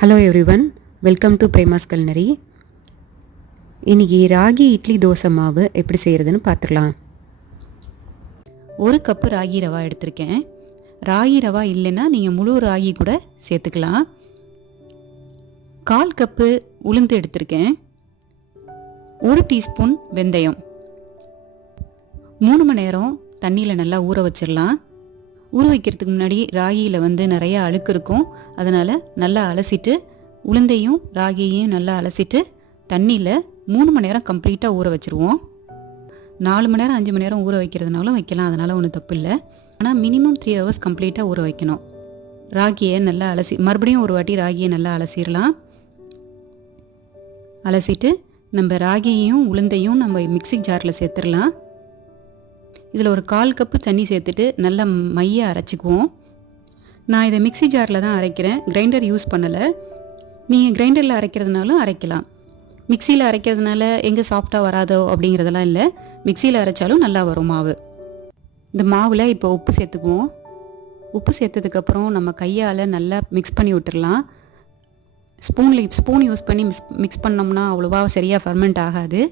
Hello everyone, welcome to Prema's Culinary. இன்னைக்கு ராகி இட்லி தோசை மாவு எப்படி செய்யறதுன்னு பார்த்துக்கலாம். ஒரு கப்பு ராகி ரவா எடுத்திருக்கேன். ராகி ரவா இல்லைன்னா நீங்கள் முழு ராகி கூட சேர்த்துக்கலாம். 1/4 கப்பு உளுந்து எடுத்திருக்கேன். 1 டீஸ்பூன் வெந்தயம். 3 மணி நேரம் தண்ணியில் நல்லா ஊற வச்சிடலாம். ஊற வைக்கிறதுக்கு முன்னாடி ராகியில் நிறைய அழுக்கு இருக்கும். அதனால் நல்லா அலசிட்டு உளுந்தையும் ராகியையும் நல்லா அலசிட்டு தண்ணியில் 3 மணி நேரம் கம்ப்ளீட்டாக ஊற வச்சுருவோம். 4 மணி நேரம் 5 மணி நேரம் ஊற வைக்கிறதுனாலும் வைக்கலாம், அதனால் ஒன்றும் தப்பு இல்லை. ஆனால் மினிமம் 3 ஹவர்ஸ் கம்ப்ளீட்டாக ஊற வைக்கணும். ராகியை நல்லா மறுபடியும் ஒரு வாட்டி ராகியை நல்லா அலசிடலாம். அலசிட்டு நம்ம ராகியையும் உளுந்தையும் நம்ம மிக்ஸி ஜாரில் சேர்த்துடலாம். இதில் ஒரு 1/4 கப்பு தண்ணி சேர்த்துட்டு நல்லா மைய அரைச்சிக்குவோம். நான் இதை மிக்ஸி ஜாரில் தான் அரைக்கிறேன், கிரைண்டர் யூஸ் பண்ணலை. நீங்கள் கிரைண்டரில் அரைக்கிறதுனாலும் அரைக்கலாம். மிக்சியில் அரைக்கிறதுனால எங்கே சாஃப்டாக வராதோ அப்படிங்கிறதெல்லாம் இல்லை, மிக்சியில் அரைச்சாலும் நல்லா வரும் மாவு. இந்த மாவில் இப்போ உப்பு சேர்த்துக்குவோம். உப்பு சேர்த்ததுக்கப்புறம் நம்ம கையால் நல்லா மிக்ஸ் பண்ணி விட்டுடலாம். ஸ்பூன் யூஸ் பண்ணி மிக்ஸ் பண்ணோம்னா அவ்வளோவா சரியாக ஃபர்மெண்ட் ஆகாது.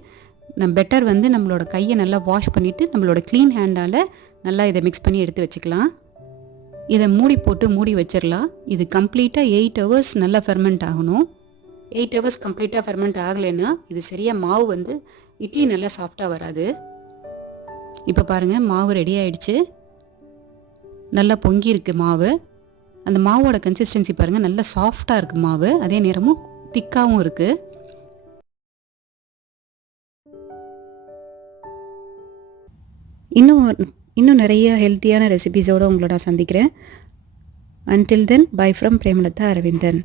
பெட்டர் நம்மளோட கையை நல்லா வாஷ் பண்ணிவிட்டு நம்மளோட க்ளீன் ஹேண்டால் நல்லா இதை மிக்ஸ் பண்ணி எடுத்து வச்சுக்கலாம். இதை மூடி வச்சிடலாம். இது கம்ப்ளீட்டாக 8 ஹவர்ஸ் நல்லா ஃபெர்மெண்ட் ஆகணும். 8 ஹவர்ஸ் கம்ப்ளீட்டாக ஃபெர்மெண்ட் ஆகலைன்னா இது சரியாக மாவு இட்லி நல்லா சாஃப்டாக வராது. இப்போ பாருங்கள், மாவு ரெடி ஆகிடுச்சு. நல்லா பொங்கி இருக்குது மாவு. அந்த மாவோட கன்சிஸ்டன்சி பாருங்கள், நல்லா சாஃப்டாக இருக்குது மாவு. அதே நேரமும் திக்காகவும் இருக்குது. இன்னும் நிறைய ஹெல்த்தியான ரெசிபீஸோடு உங்களோட சந்திக்கிறேன். Until then, bye from Premalata Arvindan.